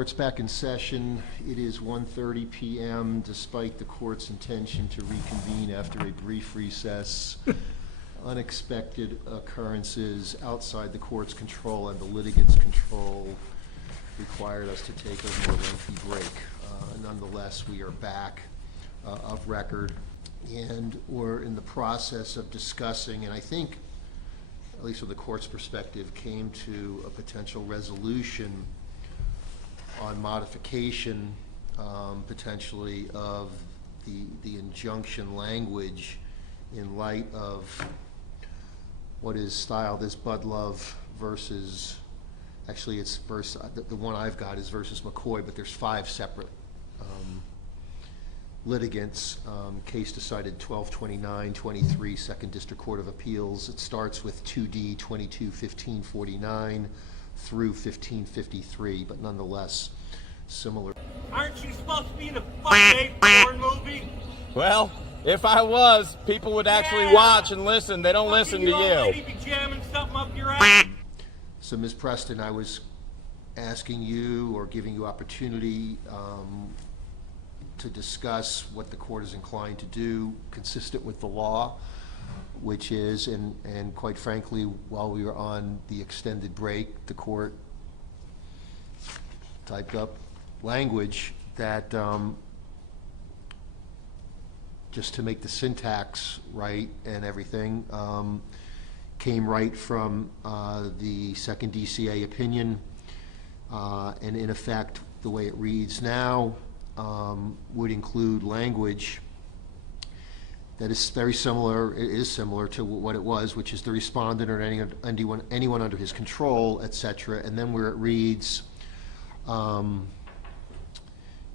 Court's back in session. It is 1:30 p.m. Despite the court's intention to reconvene after a brief recess, unexpected occurrences outside the court's control and the litigant's control required us to take a more lengthy break. Nonetheless, we are back of record, and we're in the process of discussing, and I think, at least from the court's perspective, came to a potential resolution on modification, potentially, of the injunction language in light of what is styled as Budlove versus, actually it's the one I've got is versus McCoy, but there's 5 separate litigants. Case decided 12/29/23, Second District Court of Appeals. It starts with 2D 22-1549 through 1553, but nonetheless similar. Aren't you supposed to be in a fucking porn movie? Well, if I was, people would actually watch and listen. They don't listen to you. Lady be jamming something up your ass. So, Ms. Preston, I was asking you or giving you opportunity to discuss what the court is inclined to do consistent with the law, which is, and quite frankly, while we were on the extended break, the court typed up language that, just to make the syntax right and everything, came right from the second DCA opinion, and in effect, the way it reads now would include language that is very similar, it is similar to what it was, which is the respondent or anyone under his control, etc. And then where it reads,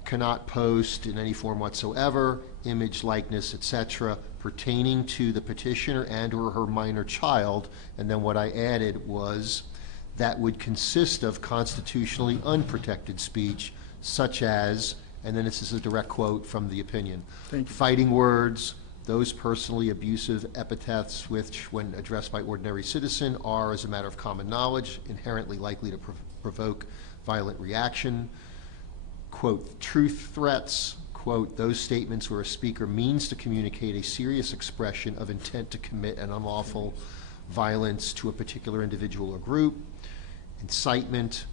cannot post in any form whatsoever, image, likeness, etc., pertaining to the petitioner and or her minor child. And then what I added was that would consist of constitutionally unprotected speech, such as, and then this is a direct quote from the opinion, fighting words, those personally abusive epithets which, when addressed by ordinary citizen, are, as a matter of common knowledge, inherently likely to provoke violent reaction. Quote, truth threats, quote, those statements where a speaker means to communicate a serious expression of intent to commit an unlawful violence to a particular individual or group. Incitement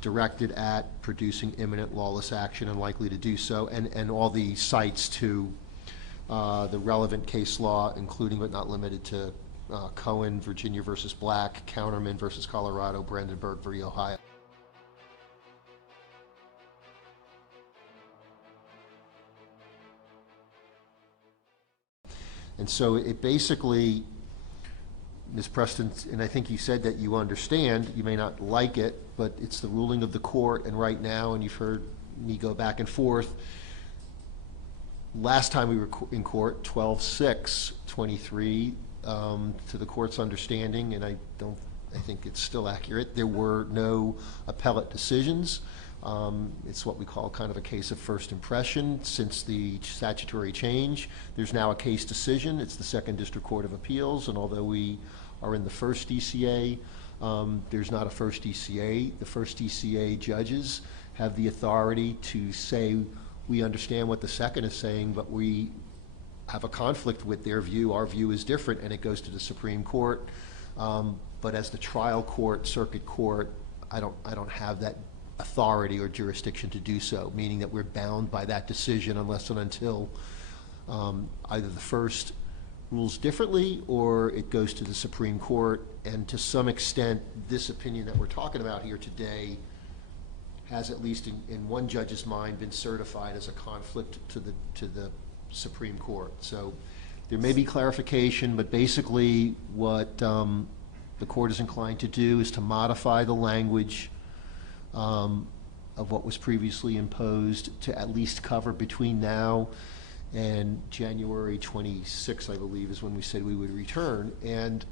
directed at producing imminent lawless action and likely to do so, and all the cites to the relevant case law, including but not limited to Cohen, Virginia versus Black, Counterman versus Colorado, Brandenburg v. Ohio. And so it basically, Ms. Preston, and I think you said that you understand, you may not like it, but it's the ruling of the court, and right now, and you've heard me go back and forth, last time we were in court, 12/6/23, to the court's understanding, and I think it's still accurate, there were no appellate decisions. It's what we call kind of a case of first impression. Since the statutory change, there's now a case decision. It's the Second District Court of Appeals, and although we are in the first DCA, there's not a first DCA. The first DCA judges have the authority to say, we understand what the second is saying, but we have a conflict with their view. Our view is different, and it goes to the Supreme Court. But as the trial court, circuit court, I don't have that authority or jurisdiction to do so, meaning that we're bound by that decision unless and until either the first rules differently or it goes to the Supreme Court. And to some extent, this opinion that we're talking about here today has, at least in one judge's mind, been certified as a conflict to the Supreme Court. So there may be clarification, but basically what the court is inclined to do is to modify the language of what was previously imposed to at least cover between now and January 26th, I believe, is when we said we would return. And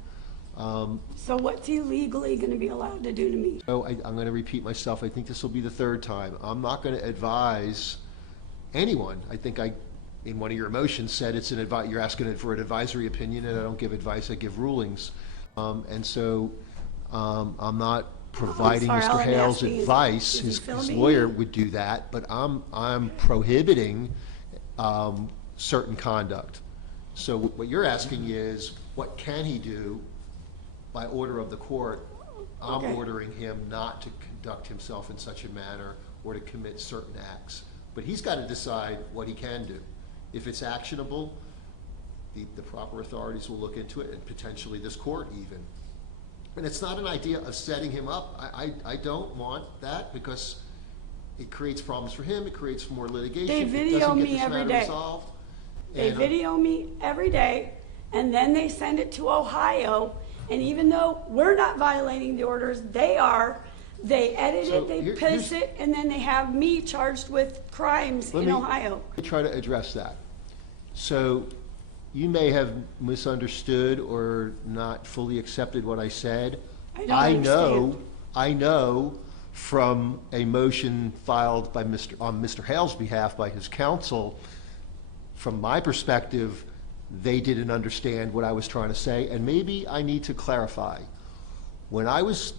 so what's he legally going to be allowed to do to me? So I'm going to repeat myself. I think this will be the 3rd time. I'm not going to advise anyone. I think in one of your motions, said it's an you're asking for an advisory opinion, and I don't give advice, I give rulings. And so I'm not providing sorry, all Mr. I'm Hale's asking is, advice. is he His filming lawyer me? would do that, but I'm prohibiting certain conduct. So what you're asking is, what can he do by order of the court? I'm Okay. ordering him not to conduct himself in such a manner or to commit certain acts. But he's got to decide what he can do. If it's actionable, the proper authorities will look into it, and potentially this court even. And it's not an idea of setting him up. I don't want that, because it creates problems for him, it creates more litigation. They It video doesn't get me this every matter day. resolved. They And, video me every day, and then they send it to Ohio, and even though we're not violating the orders, they are. They edit So it, they here's- post it, and then they have me charged with crimes in Ohio. Let me try to address that. So you may have misunderstood or not fully accepted what I said. I don't understand. I know from a motion filed by on Mr. Hale's behalf by his counsel, from my perspective, they didn't understand what I was trying to say, and maybe I need to clarify. When I was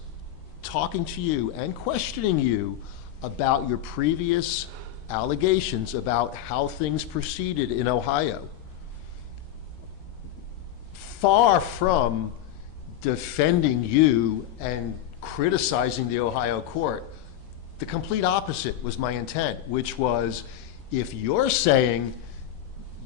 talking to you and questioning you about your previous allegations about how things proceeded in Ohio, far from defending you and criticizing the Ohio court, the complete opposite was my intent, which was, if you're saying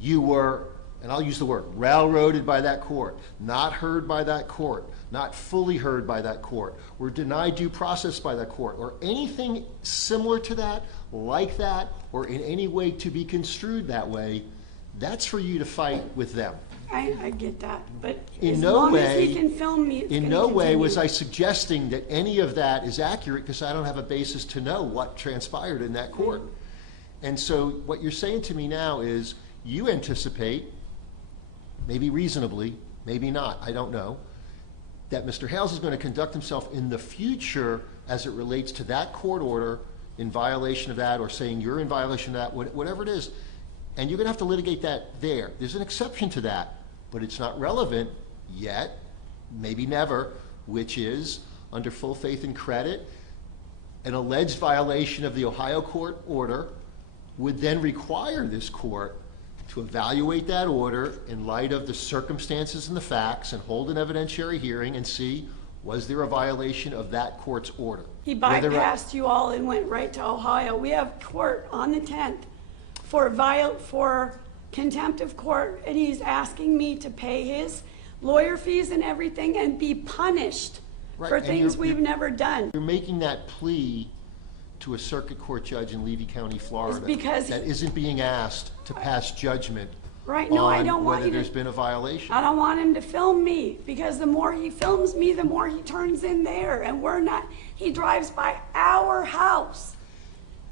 you were, and I'll use the word, railroaded by that court, not heard by that court, not fully heard by that court, were denied due process by that court, or anything similar to that, like that, or in any way to be construed that way, that's for you to fight with them. I get that, but In as no long as way- he can film me, it's In gonna no way was continue. I suggesting that any of that is accurate, because I don't have a basis to know what transpired in that court. And so what you're saying to me now is, you anticipate, maybe reasonably, maybe not, I don't know, that Mr. Hales is going to conduct himself in the future as it relates to that court order in violation of that, or saying you're in violation of that, whatever it is, and you're going to have to litigate that there. There's an exception to that, but it's not relevant yet, maybe never, which is, under full faith and credit, an alleged violation of the Ohio court order would then require this court to evaluate that order in light of the circumstances and the facts, and hold an evidentiary hearing and see, was there a violation of that court's order? He Whether- bypassed you all and went right to Ohio. We have court on the 10th for contempt of court, and he's asking me to pay his lawyer fees and everything and be punished Right, for and things you're- we've never done. You're making that plea to a circuit court judge in Levy County, Florida, because that isn't being asked to pass judgment Right, no, I don't on want whether you to- there's been a violation. I don't want him to film me, because the more he films me, the more he turns in there, and we're not, he drives by our house.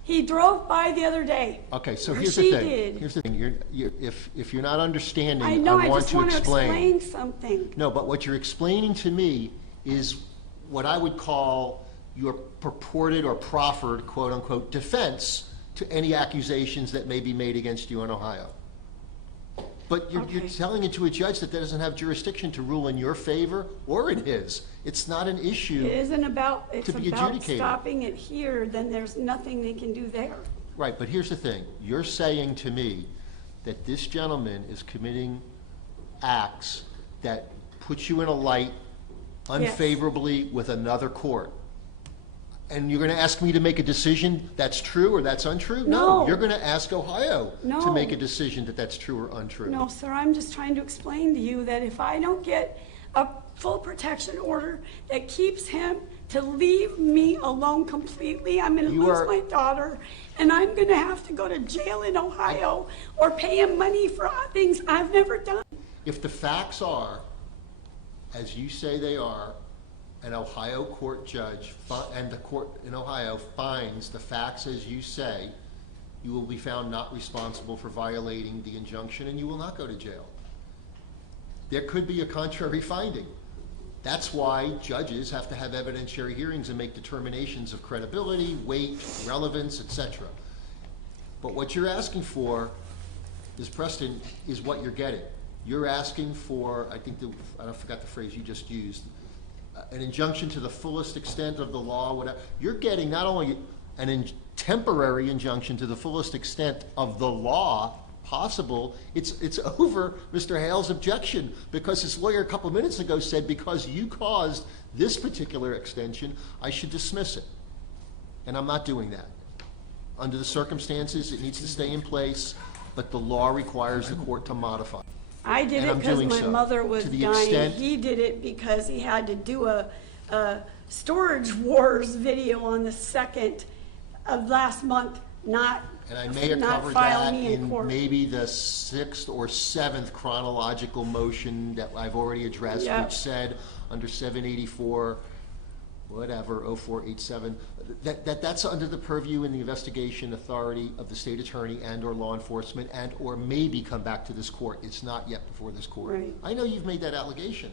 He drove by the other day. Okay, so Or here's the she thing. did. Here's the thing. If you're not understanding, I know, I want just to want to explain. explain something. No, but what you're explaining to me is what I would call your purported or proffered, quote-unquote, defense to any accusations that may be made against you in Ohio. But you're Okay. telling it to a judge that doesn't have jurisdiction to rule in your favor or in his. It's not an issue. It isn't about, it's To be about adjudicated. stopping it here, then there's nothing they can do there. Right, but here's the thing. You're saying to me that this gentleman is committing acts that put you in a light unfavorably with another court. And you're going to ask me to make a decision that's true or that's untrue? No. You're going to ask Ohio to No. make a decision that that's true or untrue. No, sir, I'm just trying to explain to you that if I don't get a full protection order that keeps him to leave me alone completely, I'm gonna You lose are- my daughter, and I'm gonna have to go to jail in Ohio or pay him money for things I've never done. If the facts are, as you say they are, an Ohio court judge and the court in Ohio finds the facts as you say, you will be found not responsible for violating the injunction and you will not go to jail. There could be a contrary finding. That's why judges have to have evidentiary hearings and make determinations of credibility, weight, relevance, etc. But what you're asking for, Ms. Preston, is what you're getting. You're asking for, I forgot the phrase you just used, an injunction to the fullest extent of the law, whatever, you're getting not only an temporary injunction to the fullest extent of the law possible, it's over Mr. Hale's objection, because his lawyer a couple of minutes ago said, because you caused this particular extension, I should dismiss it. And I'm not doing that. Under the circumstances, it needs to stay in place, but the law requires the court to modify. I did And it I'm because doing my so. mother was To the dying. extent- He did it because he had to do a Storage Wars video on the 2nd of last month, not And I may have not covered file that me in in court. maybe the 6th or 7th chronological motion that I've already addressed, Yep. which said under 784, whatever, 0487, that's under the purview and the investigation authority of the state attorney and/or law enforcement, and/or maybe come back to this court. It's not yet before this court. Right. I know you've made that allegation.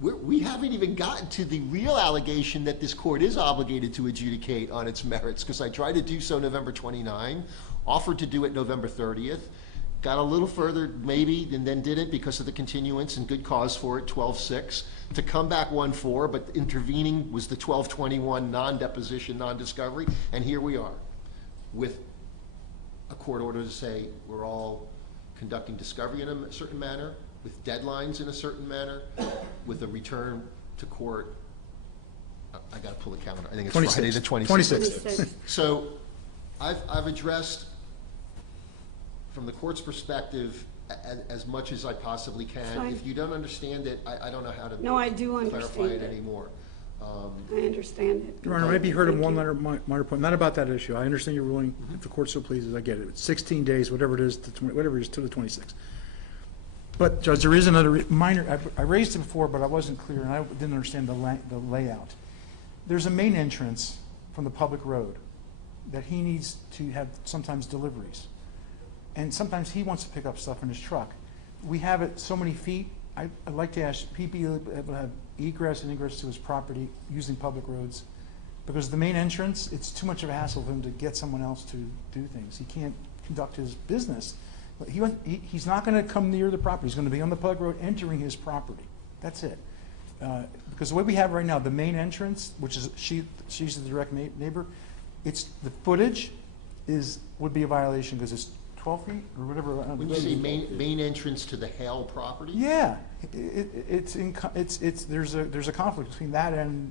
We haven't even gotten to the real allegation that this court is obligated to adjudicate on its merits, because I tried to do so November 29, offered to do it November 30th, got a little further maybe, and then didn't because of the continuance and good cause for it, 12-6, to come back 1-4, but intervening was the 12-21 non-deposition, non-discovery, and here we are with a court order to say we're all conducting discovery in a certain manner, with deadlines in a certain manner, with a return to court. I gotta pull the calendar. I think it's Friday the 26th. 26. So I've addressed, from the court's perspective, as much as I possibly can. Fine. If you don't understand it, I don't know how to No, I do clarify understand it it. anymore. I understand it. Your Honor, maybe heard of Thank one you. minor point, not about that issue. I understand your ruling, if the court so pleases, I get it. It's 16 days, whatever it is, whatever it is, to the 26th. But Judge, there is another minor, I raised it before, but I wasn't clear, and I didn't understand the layout. There's a main entrance from the public road that he needs to have sometimes deliveries. And sometimes he wants to pick up stuff in his truck. We have it so many feet. I'd like to ask people to have egress and ingress to his property using public roads. Because the main entrance, it's too much of a hassle for him to get someone else to do things. He can't conduct his business. But he's not going to come near the property. He's going to be on the public road entering his property. That's it. Because the way we have it right now, the main entrance, which is she's the direct neighbor, it's the footage would be a violation because it's 12 feet or whatever. When you say main entrance to the Hale property? Yeah, there's a conflict between that and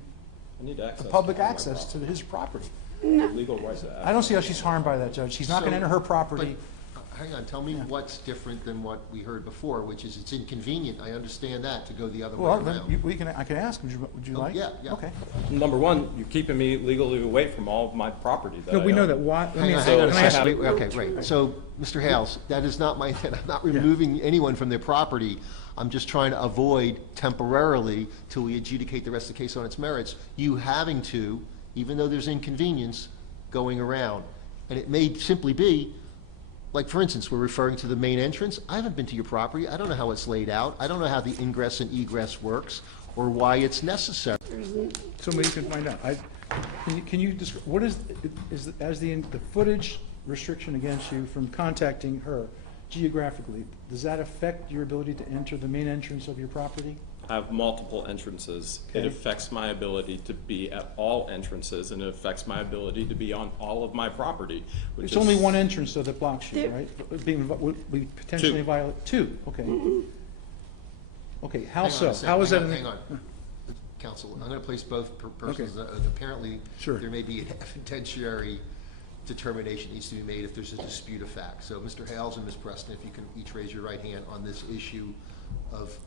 I need access. the public to my access to property. his property. Legal right to access. I don't see how she's harmed by that, Judge. She's not going to enter her property. But, hang on, tell me what's different than what we heard before, which is it's inconvenient. I understand that, to go the other way Well, around. then I can ask. Would you Oh, like? yeah, yeah. Okay. Number one, you're keeping me legally away from all of my property that No, I we know own. that. Why? Hang on, So hang on a I second. have- Wait, okay, right. So, Mr. Hales, that is not my intent. I'm not removing anyone from their property. I'm just trying to avoid temporarily, till we adjudicate the rest of the case on its merits, you having to, even though there's inconvenience, going around. And it may simply be, like, for instance, we're referring to the main entrance. I haven't been to your property. I don't know how it's laid out. I don't know how the ingress and egress works, or why it's necessary. Somebody can find out. Can you describe, what is the footage restriction against you from contacting her geographically? Does that affect your ability to enter the main entrance of your property? I have multiple entrances. It Okay. affects my ability to be at all entrances, and it affects my ability to be on all of my property, which It's is only one entrance though that blocks you, There- right? Would we potentially Two. violate, two, okay. Okay, how Hang on so? a second. How is that? Hang on. Counsel, I'm going to place both persons. Apparently, Sure. there may be an evidentiary determination needs to be made if there's a dispute of fact. So, Mr. Hales and Ms. Preston, if you can each raise your right hand on this issue of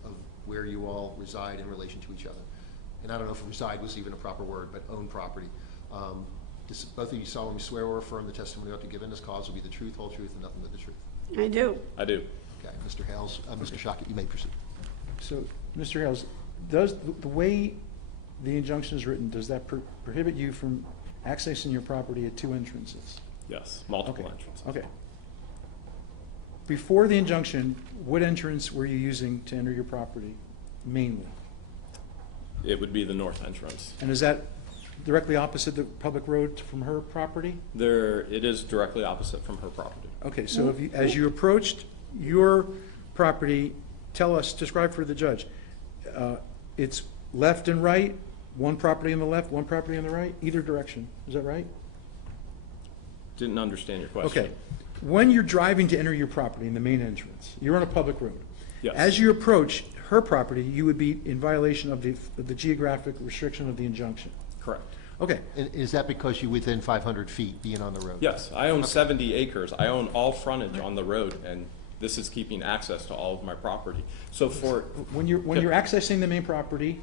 where you all reside in relation to each other. And I don't know if reside was even a proper word, but own property. Both of you solemnly swear or affirm the testimony you have to give in this cause will be the truth, whole truth, and nothing but the truth. I do. I do. Okay, Mr. Hales, Mr. Shockett, you may proceed. So, Mr. Hales, does the way the injunction is written, does that prohibit you from accessing your property at two entrances? Yes, multiple Okay. entrances. Okay. Before the injunction, what entrance were you using to enter your property mainly? It would be the north entrance. And is that directly opposite the public road from her property? It is directly opposite from her property. Okay, so as you approached your property, describe for the judge, it's left and right, one property on the left, one property on the right, either direction. Is that right? Didn't understand your question. Okay. When you're driving to enter your property in the main entrance, you're on a public road. Yes. As you approach her property, you would be in violation of the geographic restriction of the injunction. Correct. Okay. And is that because you're within 500 feet being on the road? Yes, I own 70 acres. I own all frontage on the road, and this is keeping access to all of my property. So for, When you're accessing the main property,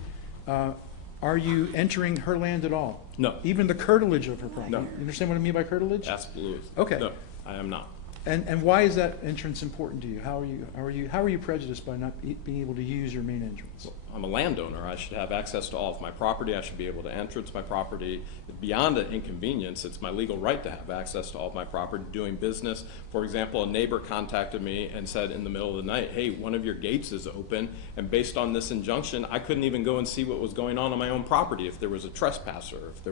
are you entering her land at all? No. Even the curtilage of her property? No. You understand what I mean by curtilage? absolutely. Okay. No, I am not. And why is that entrance important to you? How are you prejudiced by not being able to use your main entrance? I'm a landowner. I should have access to all of my property. I should be able to enter my property. Beyond an inconvenience, it's my legal right to have access to all of my property, doing business. For example, a neighbor contacted me and said in the middle of the night, hey, one of your gates is open, and based on this injunction, I couldn't even go and see what was going on my own property, if there was a trespasser, if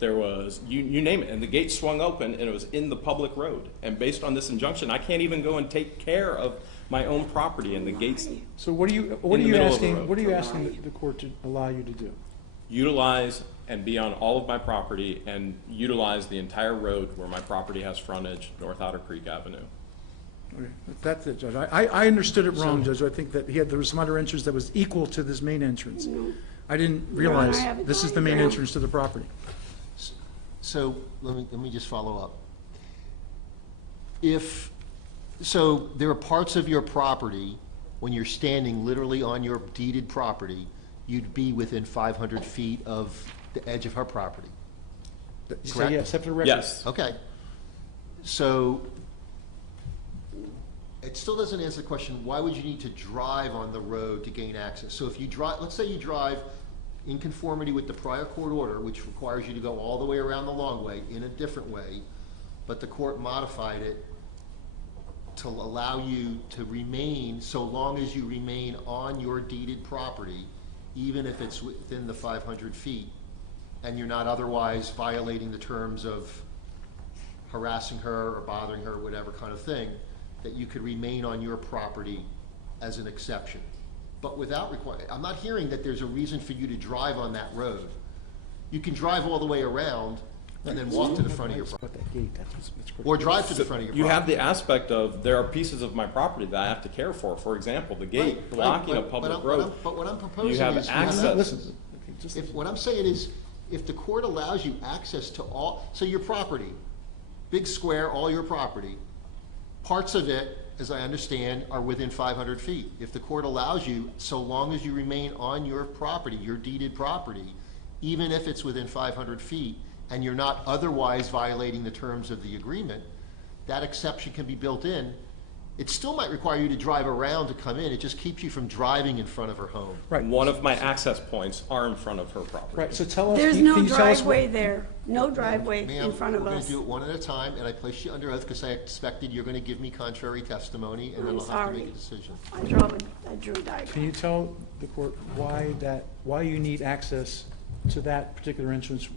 there was, you name it, and the gate swung open and it was in the public road. And based on this injunction, I can't even go and take care of my own property, and the gates So what are you In the middle of the road. asking the court to allow you to do? utilize and be on all of my property and utilize the entire road where my property has frontage, North Otter Creek Avenue. Okay, that's it, Judge. I understood it wrong, Judge. I think that there was some other entrance that was equal to this main entrance. I didn't realize I have a this is the main diagram. entrance to the property. So let me just follow up. So there are parts of your property, when you're standing literally on your deeded property, you'd be within 500 feet of the edge of her property. You say Correct. yes, except for the record. Yes, Okay. So it still doesn't answer the question, why would you need to drive on the road to gain access? So if you drive, let's say you drive in conformity with the prior court order, which requires you to go all the way around the long way in a different way, but the court modified it to allow you to remain, so long as you remain on your deeded property, even if it's within the 500 feet, and you're not otherwise violating the terms of harassing her or bothering her, whatever kind of thing, that you could remain on your property as an exception. But without I'm not hearing that there's a reason for you to drive on that road. You can drive all the way around and then walk to the front of your property. But that gate, that's critical. Or drive to the front of your you have property. the aspect of, there are pieces of my property that I have to care for. For example, the gate Right, blocking a but public I'm- road. But what I'm proposing is. You have you access. Listen, okay, just If, what I'm saying is, if the court allows you access to all, so your property, big square, all your property, parts of it, as I understand, are within 500 feet. If the court allows you, so long as you remain on your property, your deeded property, even if it's within 500 feet, and you're not otherwise violating the terms of the agreement, that exception can be built in. It still might require you to drive around to come in. It just keeps you from driving in front of her home. Right. One of my access points are in front of her property. Right, so tell us. There's can no you tell us what- driveway there, no driveway Ma'am, in front of we're us. gonna do it one at a time, and I placed you under oath because I expected you're gonna give me contrary testimony, and then I'm I'll have to make sorry. a decision. I drew a Can diagram. you tell the court why you need access to that particular entrance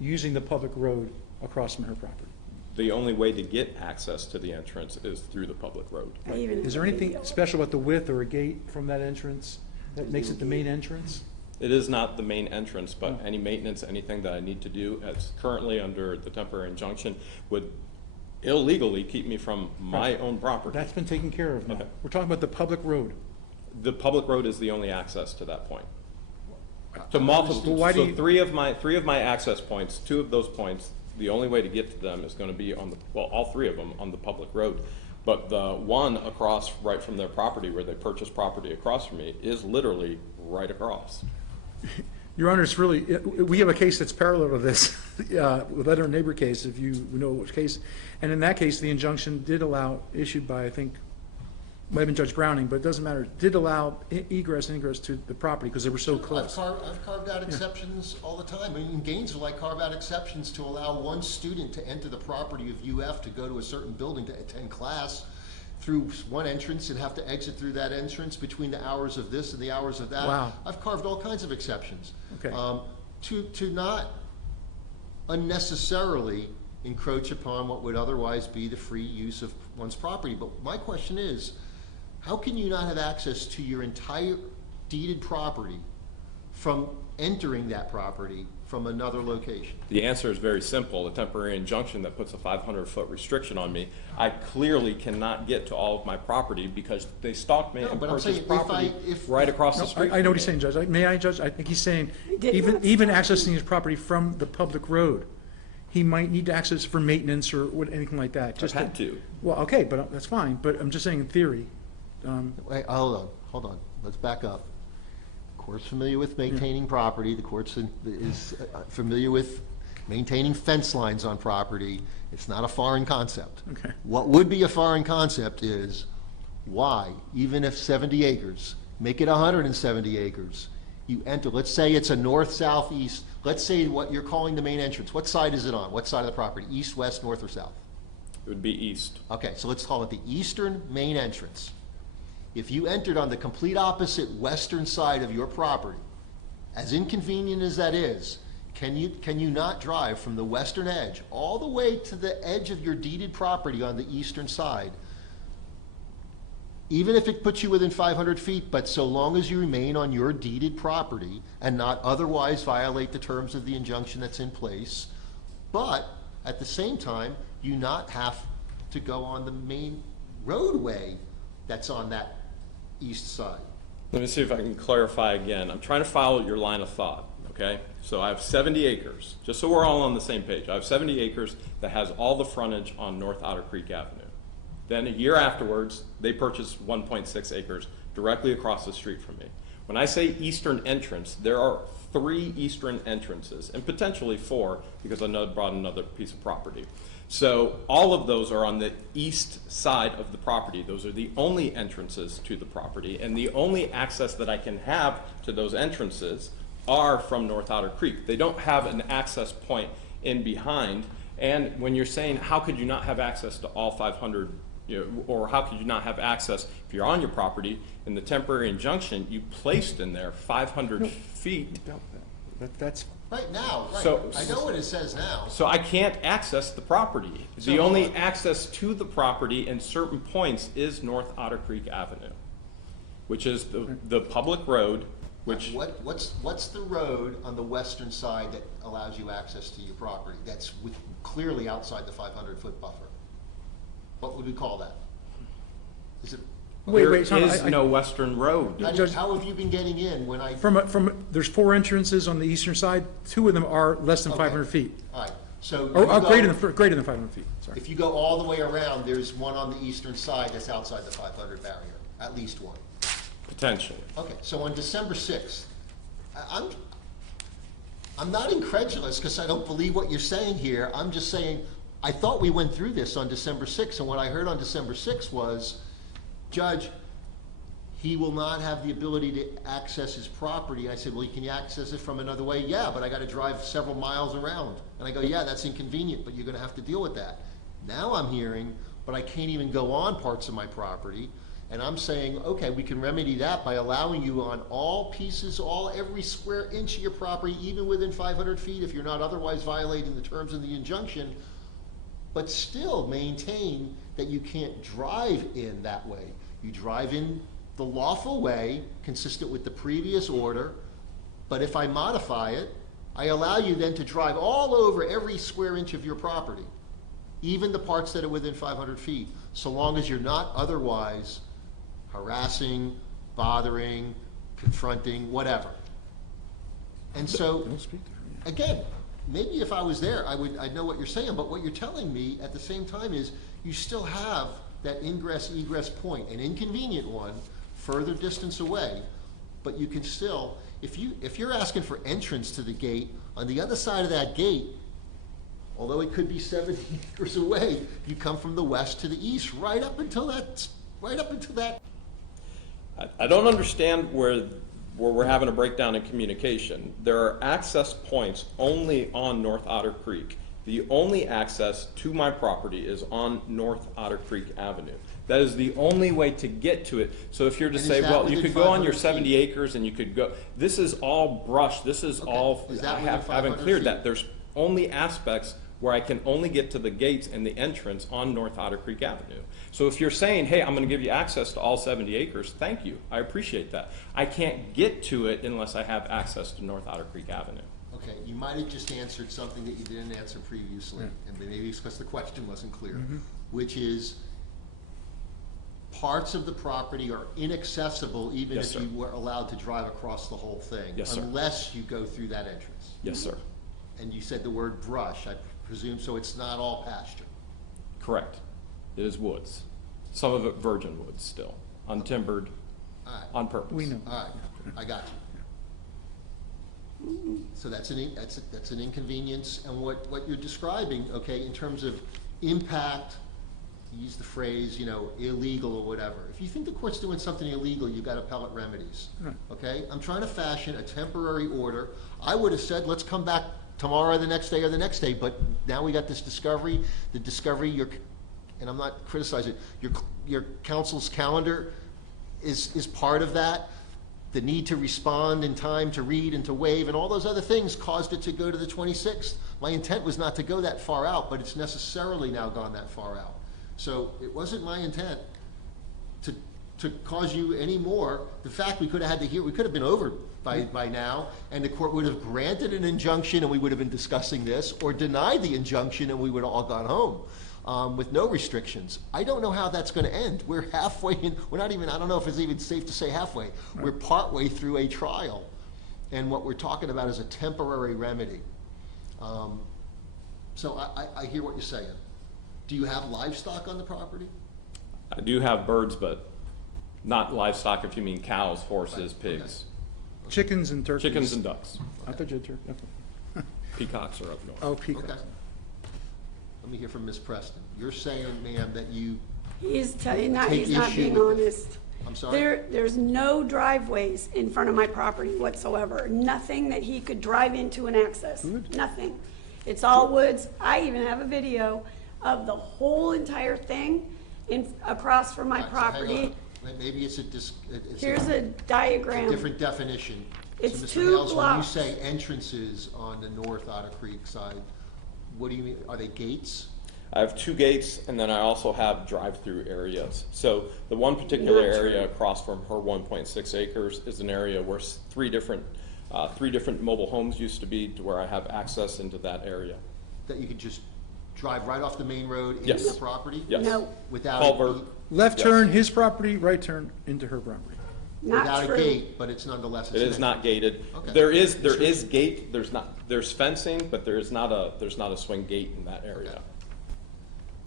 using the public road across from her property? The only way to get access to the entrance is through the public road. I even Is there have a anything video. special about the width or a gate from that entrance that makes it the main entrance? It is not the main entrance, but any maintenance, anything that I need to do as currently under the temporary injunction would illegally keep me from my own property. That's been taken care of now. Okay. We're talking about the public road. The public road is the only access to that point. To Well, multiple, why do so you- three of my access points, two of those points, the only way to get to them is gonna be on the, well, all three of them on the public road. But the one across right from their property where they purchased property across from me is literally right across. Your Honor, it's really, we have a case that's parallel to this, with our neighbor case, if you know which case. And in that case, the injunction did allow, issued by, I think, might have been Judge Browning, but it doesn't matter, did allow egress and ingress to the property because they were so close. I've carved out exceptions all the time. I mean, in Gainesville, I carve out exceptions to allow one student to enter the property of UF to go to a certain building to attend class through one entrance and have to exit through that entrance between the hours of this and the hours of that. Wow. I've carved all kinds of exceptions. Okay. To not unnecessarily encroach upon what would otherwise be the free use of one's property. But my question is, how can you not have access to your entire deeded property from entering that property from another location? The answer is very simple. A temporary injunction that puts a 500-foot restriction on me, I clearly cannot get to all of my property because they stalked me No, and but I'm purchased saying property if right across the No, street. I know what from he's saying, me. Judge. May I, Judge? I think he's saying, did even, not- even accessing his property from the public road, he might need to access for maintenance or anything like that. I've Just had to. Well, okay, but that's fine, but I'm just saying in theory. Wait, hold on, let's back up. The court's familiar with maintaining property, the court's is familiar with maintaining fence lines on property. It's not a foreign concept. Okay. What would be a foreign concept is why, even if 70 acres, make it 170 acres, you enter, let's say it's a north, south, east, let's say what you're calling the main entrance, what side is it on? What side of the property? East, west, north, or south? It would be east. Okay, so let's call it the eastern main entrance. If you entered on the complete opposite western side of your property, as inconvenient as that is, can you not drive from the western edge all the way to the edge of your deeded property on the eastern side? Even if it puts you within 500 feet, but so long as you remain on your deeded property and not otherwise violate the terms of the injunction that's in place, but at the same time, you not have to go on the main roadway that's on that east side. Let me see if I can clarify again. I'm trying to follow your line of thought, okay? So I have 70 acres, just so we're all on the same page. I have 70 acres that has all the frontage on North Otter Creek Avenue. Then a year afterwards, they purchased 1.6 acres directly across the street from me. When I say eastern entrance, there are 3 eastern entrances, and potentially 4, because I know I brought another piece of property. So all of those are on the east side of the property. Those are the only entrances to the property, and the only access that I can have to those entrances are from North Otter Creek. They don't have an access point in behind, and when you're saying, how could you not have access to all 500, or how could you not have access if you're on your property? In the temporary injunction, you placed in there 500 feet. That's, Right now, right. So- I know what it says now. So I can't access the property. So The only hold on. access to the property in certain points is North Otter Creek Avenue, which is the public road, which, What's the road on the western side that allows you access to your property that's clearly outside the 500-foot buffer? What would we call that? Is it, wait, there Tom, is no western road. how have you been getting in when I? there's 4 entrances on the eastern side, 2 of them are less than Okay. 500 feet. All right, so. Or you go- greater than 500 feet, sorry. If you go all the way around, there's one on the eastern side that's outside the 500 barrier, at least one. Potentially. Okay, so on December 6th, I'm not incredulous because I don't believe what you're saying here. I'm just saying, I thought we went through this on December 6th, and what I heard on December 6th was, Judge, he will not have the ability to access his property. I said, well, can you access it from another way? Yeah, but I gotta drive several miles around. And I go, yeah, that's inconvenient, but you're gonna have to deal with that. Now I'm hearing, but I can't even go on parts of my property. And I'm saying, okay, we can remedy that by allowing you on all pieces, every square inch of your property, even within 500 feet, if you're not otherwise violating the terms of the injunction, but still maintain that you can't drive in that way. You drive in the lawful way, consistent with the previous order, but if I modify it, I allow you then to drive all over every square inch of your property, even the parts that are within 500 feet, so long as you're not otherwise harassing, bothering, confronting, whatever. And so, again, maybe if I was there, I'd know what you're saying, but what you're telling me at the same time is you still have that ingress-egress point, an inconvenient one, further distance away, but you can still, if you're asking for entrance to the gate, on the other side of that gate, although it could be 70 acres away, you come from the west to the east, right up until that. I don't understand where we're having a breakdown in communication. There are access points only on North Otter Creek. The only access to my property is on North Otter Creek Avenue. That is the only way to get to it. So if you're to And is say, that well, you within could go on your 500 70 feet? acres and you could go, this is all brush, this is all, Is that I within haven't 500 cleared feet? that. There's only aspects where I can only get to the gates and the entrance on North Otter Creek Avenue. So if you're saying, hey, I'm gonna give you access to all 70 acres, thank you, I appreciate that. I can't get to it unless I have access to North Otter Creek Avenue. Okay, you might have just answered something that you didn't answer previously, and maybe it's because the question wasn't clear, which is, parts of the property are inaccessible even Yes, if sir. you were allowed to drive across the whole thing. Yes, sir. Unless you go through that entrance. Yes, sir, And you said the word brush, I presume, so it's not all pasture. correct. It is woods, some of it virgin woods still, untimbered All right. on purpose. We know. All right, I got you. So that's an inconvenience, and what you're describing, okay, in terms of impact, you use the phrase, you know, illegal or whatever. If you think the court's doing something illegal, you've got appellate remedies, okay? I'm trying to fashion a temporary order. I would have said, let's come back tomorrow, or the next day, or the next day, but now we got this discovery. The discovery, and I'm not criticizing, your counsel's calendar is part of that. The need to respond in time to read and to waive and all those other things caused it to go to the 26th. My intent was not to go that far out, but it's necessarily now gone that far out. So it wasn't my intent to cause you any more. The fact we could have had to hear, we could have been over by now, and the court would have granted an injunction and we would have been discussing this, or denied the injunction and we would have all gone home. With no restrictions. I don't know how that's going to end. We're halfway in, we're not even, I don't know if it's even safe to say halfway. We're partway through a trial, and what we're talking about is a temporary remedy. So I hear what you're saying. Do you have livestock on the property? I do have birds, but not livestock if you mean cows, horses, Right, okay. pigs, Chickens and turkeys. chickens and ducks. I thought you had turkey. Okay. Peacocks are up north. Oh, peacocks. Okay. Let me hear from Ms. Preston. You're saying, ma'am, that you, He's Take not issue being with- honest. I'm sorry? There's no driveways in front of my property whatsoever. Nothing that he could drive into and access. Nothing. It's all woods. I even have a video of the whole entire thing across from my All right, so hang property. on. Maybe it's Here's a a diagram. different definition. It's So, Mr. 2 Hales, when you blocks. say entrances on the North Otter Creek side, what do you mean? Are they gates? I have 2 gates, and then I also have drive-through areas. So the one particular Not true. area across from her 1.6 acres is an area where 3 different mobile homes used to be, to where I have access into that area. That you could just drive right off the main road into Yes. the property? Yes. No. Without Culvert. Left Yes. turn, his property, right turn into her property. Not Without a true. gate, but it's nonetheless. It is not gated. Okay. There is gate, there's fencing, but there's not a swing gate in that area.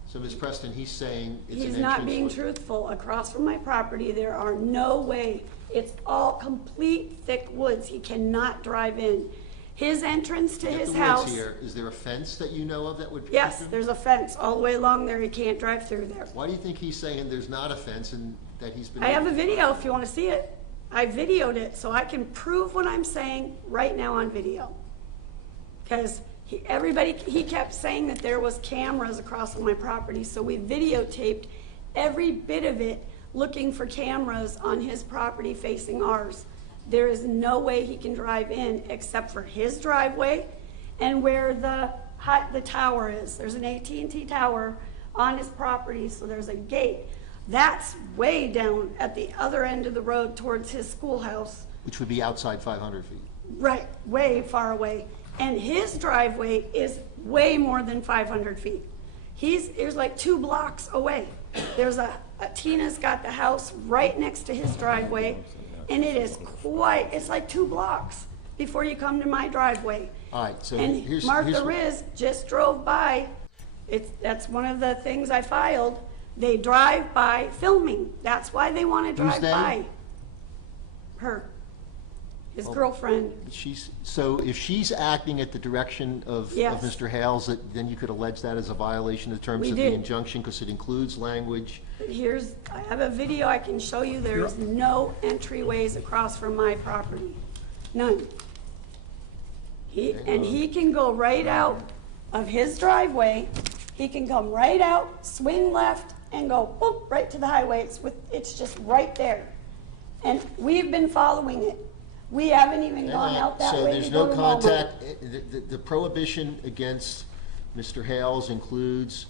So, Ms. Preston, he's saying it's an entrance. He's not being with- truthful. Across from my property, there are no way. It's all complete thick woods. He cannot drive in. His entrance to Get his the woods house. here. Is there a fence that you know of that would? Yes, protect him? there's a fence all the way along there. He can't drive through there. Why do you think he's saying there's not a fence and that he's been? I have a video if you want to see it. I videoed it so I can prove what I'm saying right now on video. Because he kept saying that there was cameras across on my property, so we videotaped every bit of it, looking for cameras on his property facing ours. There is no way he can drive in except for his driveway and where the tower is. There's an AT&T tower on his property, so there's a gate. That's way down at the other end of the road towards his schoolhouse. Which would be outside 500 feet. Right, way far away. And his driveway is way more than 500 feet. There's like 2 blocks away. There's Tina's got the house right next to his driveway, and it's like 2 blocks before you come to my driveway. All right, so And here's. Martha Riz just drove by. That's one of the things I filed. They drive by filming. That's why they want to drive they? by. Her. His girlfriend. So if she's acting at the direction of Yes. Mr. Hales, then you could allege that as a violation in terms We of the did. injunction, because it includes language. I have a video I can show you. There's no entryways across from my property. None. He can go right out of his driveway. He can come right out, swing left, and go boop, right to the highway. It's just right there. And we've been following it. We haven't even gone out that So way there's to no go to Walmart. contact, the prohibition against Mr. Hales includes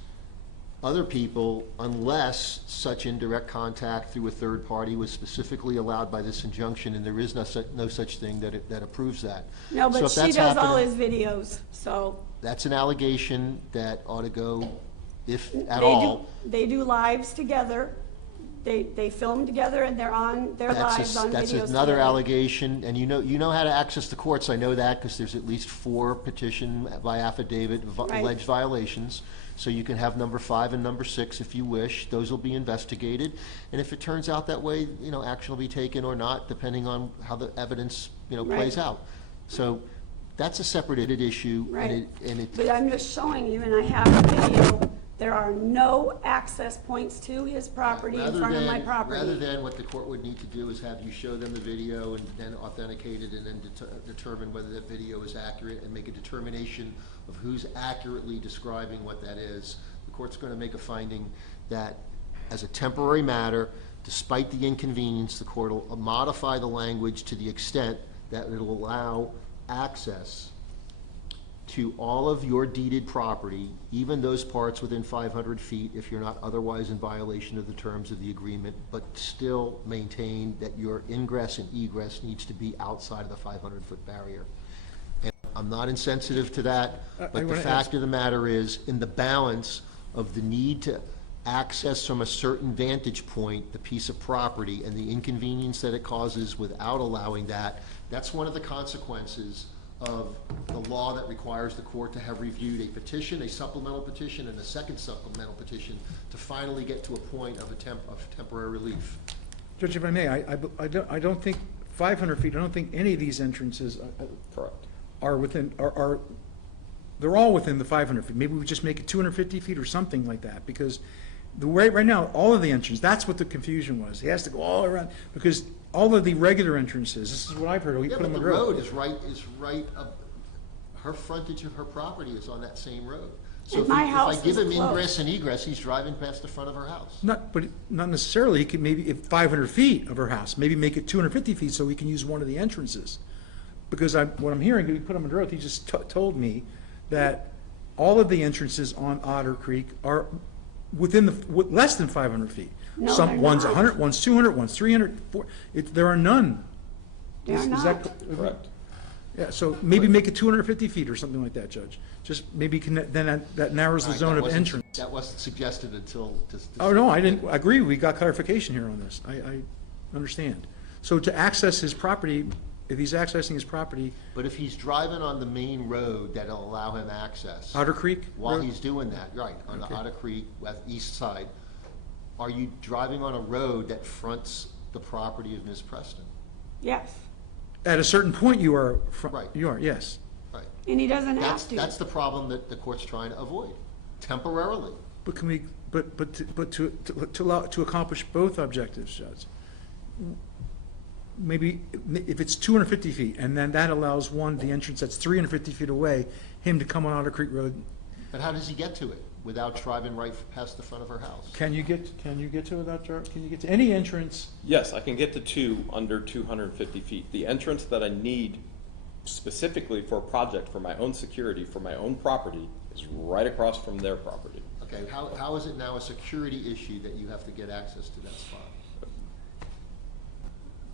other people unless such indirect contact through a third party was specifically allowed by this injunction, and there is no such thing that approves that. No, So but if she that's does all happening, his videos, so. that's an allegation that ought to go, if at They do- all. They do lives together. They film together and they're on their lives on videos That's together. another allegation, and you know how to access the courts, I know that, because there's at least 4 petition by affidavit Right. alleged violations. So you can have number 5 and number 6 if you wish, those will be investigated. And if it turns out that way, action will be taken or not, depending on how the evidence, plays Right. out. So that's a separate issue, Right. and it, But I'm just showing you, and I have a video, there are no access points to his property in front of my property. Rather than what the court would need to do is have you show them the video and then authenticate it and then determine whether that video is accurate and make a determination of who's accurately describing what that is. The court's going to make a finding that as a temporary matter, despite the inconvenience, the court will modify the language to the extent that it'll allow access to all of your deeded property, even those parts within 500 feet, if you're not otherwise in violation of the terms of the agreement, but still maintain that your ingress and egress needs to be outside of the 500-foot barrier. And I'm not insensitive to that, I but the wanna fact of the matter is, in the balance of the need to access from a certain vantage point the piece of property and the inconvenience that it causes without allowing that, that's one of the consequences of the law that requires the court to have reviewed a petition, a supplemental petition, and a second supplemental petition to finally get to a point of temporary relief. Judge, if I may, I don't think 500 feet, I don't think any of these entrances Correct. are within, they're all within the 500 feet. Maybe we just make it 250 feet or something like that, because the way, right now, all of the entrances, that's what the confusion was. He has to go all around, because all of the regular entrances, this is what I've heard, we Yeah, put but them the on the road road. is right up, her frontage of her property is on that same road. So And if my I house give is him close. ingress and egress, he's driving past the front of her house. But not necessarily, he could maybe, if 500 feet of her house, maybe make it 250 feet so we can use one of the entrances. Because what I'm hearing, we put them on the road, he just told me that all of the entrances on Otter Creek are within less than 500 feet. No, Some, they're one's not. 100, one's 200, one's 300, there are none. They're Is not. that- Correct. Yeah, so maybe make it 250 feet or something like that, Judge. Just maybe then that narrows the zone of entrance. That wasn't suggested until just. Oh, no, I didn't, I agree, we got clarification here on this, I understand. So to access his property, if he's accessing his property, But if he's driving on the main road that'll allow him access. Otter Creek While Road? he's doing that, right, on the Okay. Otter Creek, east side, are you driving on a road that fronts the property of Ms. Preston? Yes, At a certain point, you are, Right. you are, yes. Right. and he doesn't have to. That's the problem that the court's trying to avoid, temporarily. But can we, to accomplish both objectives, Judge, maybe if it's 250 feet, and then that allows the entrance that's 350 feet away, him to come on Otter Creek Road, But how does he get to it without driving right past the front of her house? can you get to it, can you get to any entrance? Yes, I can get to 2 under 250 feet. The entrance that I need specifically for a project, for my own security, for my own property, is right across from their property. Okay, how is it now a security issue that you have to get access to that spot?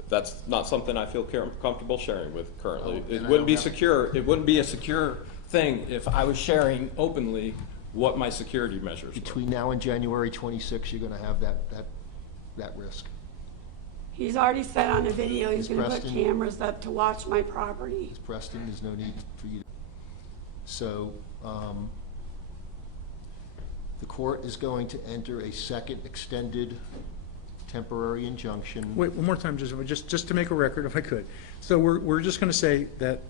That's not something I feel comfortable sharing with currently. Oh, It then I wouldn't be don't have- secure, it wouldn't be a secure thing if I was sharing openly what my security measures were. Between now and January 26, you're gonna have that risk. He's already said on a video he's Ms. gonna put Preston? cameras up to watch my property. Ms. Preston, there's no need for you. So, the court is going to enter a second extended temporary injunction. Wait, one more time, just to make a record, if I could. So we're just gonna say that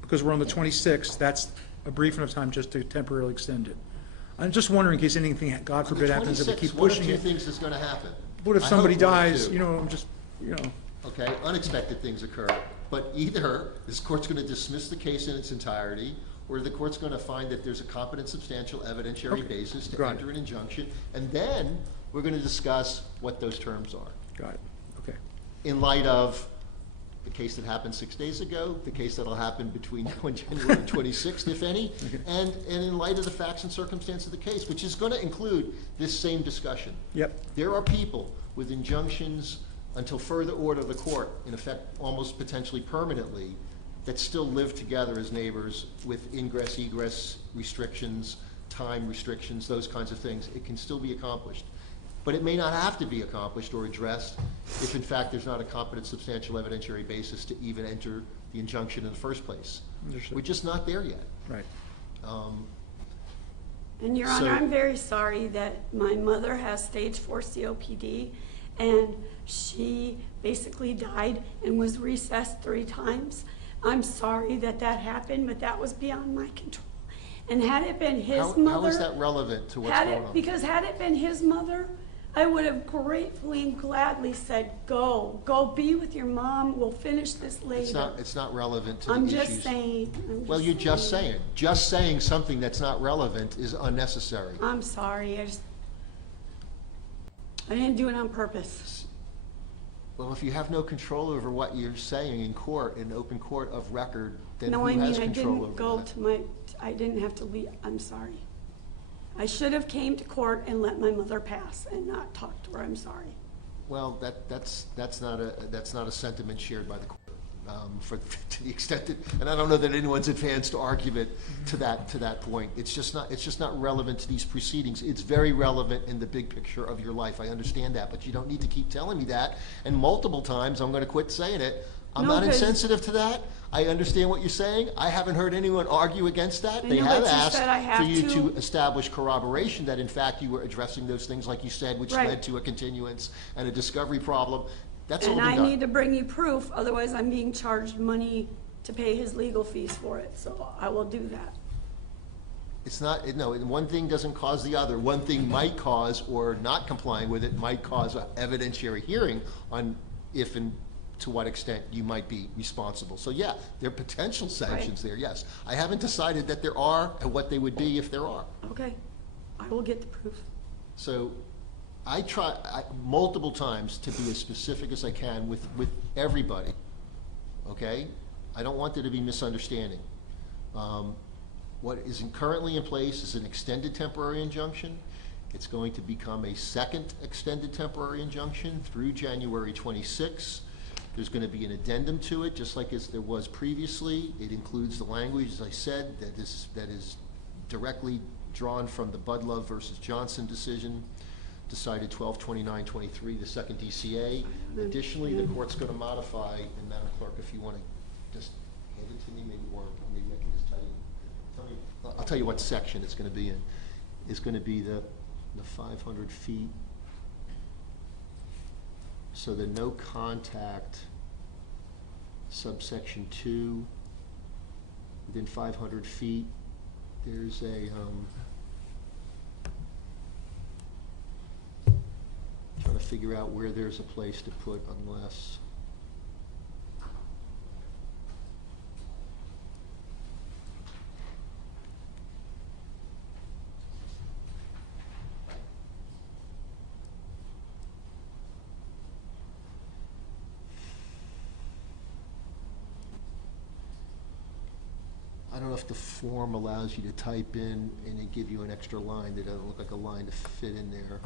because we're on the 26th, that's a brief enough time just to temporarily extend it. I'm just wondering in case anything, God forbid, happens, if we keep One of pushing two it. things is gonna happen. What if I somebody hope one of dies, two. I'm just, Okay, unexpected things occur, but either this court's gonna dismiss the case in its entirety, or the court's gonna find that there's a competent, substantial evidentiary Okay, basis to got it. enter an injunction, and then we're gonna discuss what those terms are, got it, okay. in light of the case that happened 6 days ago, the case that'll happen between now and January 26th, if any, and in light of the facts and circumstances of the case, which is going to include this same discussion. Yep. There are people with injunctions until further order of the court, in effect, almost potentially permanently, that still live together as neighbors with ingress, egress restrictions, time restrictions, those kinds of things. It can still be accomplished. But it may not have to be accomplished or addressed if in fact there's not a competent substantial evidentiary basis to even enter the injunction in the first place. Understood. We're just not there yet. Right. And Your So- Honor, I'm very sorry that my mother has stage 4 COPD, and she basically died and was recessed 3 times. I'm sorry that that happened, but that was beyond my control. And had it been his mother... How is that relevant to what's going on? Because had it been his mother, I would have gratefully and gladly said, go be with your mom, we'll finish this later. It's not relevant to the I'm issues. just saying. Well, you're just saying. Just saying something that's not relevant is unnecessary. I'm sorry, I didn't do it on purpose. Well, if you have no control over what you're saying in court, in open court of record, then No, who I mean, has I control didn't over go that? to I didn't have to leave, I'm sorry. I should have came to court and let my mother pass and not talk to her, I'm sorry. Well, that's not a sentiment shared by the court, to the extent that, and I don't know that anyone's advanced argument to that point. It's just not relevant to these proceedings. It's very relevant in the big picture of your life. I understand that, but you don't need to keep telling me that. And multiple times, I'm going to quit saying it. I'm No, not 'cause- insensitive to that. I understand what you're saying. I haven't heard anyone argue against that. I They know, have but you asked said I have for you to- to establish corroboration that in fact you were addressing those things like you said, which Right. led to a continuance and a discovery problem. That's all And been I done. need to bring you proof, otherwise I'm being charged money to pay his legal fees for it, so I will do that. It's not, no, one thing doesn't cause the other. One thing might cause, or not complying with it might cause an evidentiary hearing on if and to what extent you might be responsible. So yeah, there are potential sanctions there, yes. I haven't decided that there are and what they would be if there are. Okay, I will get the proof. So I try multiple times to be as specific as I can with everybody, okay? I don't want there to be misunderstanding. What is currently in place is an extended temporary injunction. It's going to become a second extended temporary injunction through January 26. There's going to be an addendum to it, just like as there was previously. It includes the language, as I said, that is directly drawn from the Budlove versus Johnson decision, decided 12/29/23, the second DCA. Additionally, the court's going to modify, and Madam Clerk, if you want to just hand it to me, maybe, or maybe I can just tell you. I'll tell you what section it's going to be in. It's going to be the 500 feet. So the no contact subsection 2 within 500 feet, there's a trying to figure out where there's a place to put unless. I don't know if the form allows you to type in and it give you an extra line that doesn't look like a line to fit in there.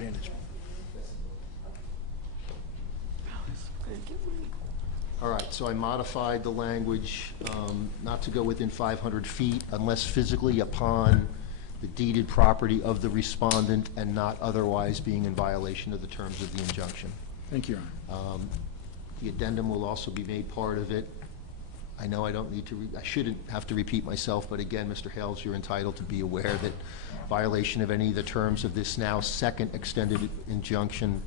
advantage. All right, so I modified the language, not to go within 500 feet unless physically upon the deeded property of the respondent and not otherwise being in violation of the terms of the injunction. Thank you, Your Honor. The addendum will also be made part of it. I know I don't need to, I shouldn't have to repeat myself, but again, Mr. Hales, you're entitled to be aware that violation of any of the terms of this now second extended injunction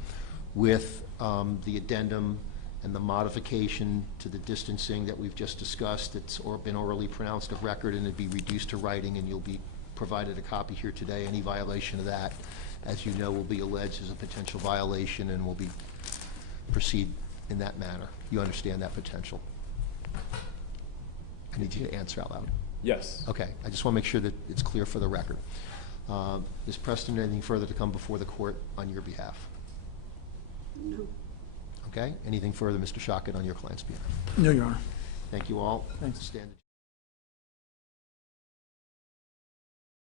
with the addendum and the modification to the distancing that we've just discussed, it's been orally pronounced of record, and it'd be reduced to writing, and you'll be provided a copy here today. Any violation of that, as you know, will be alleged as a potential violation and will be proceed in that manner. You understand that potential? I need you to answer out loud. Yes. Okay, I just want to make sure that it's clear for the record. Ms. Preston, anything further to come before the court on your behalf? No. Okay, anything further, Mr. Shockett, on your client's behalf? No, Your Honor. Thank you all. Thanks. Stand adjourned.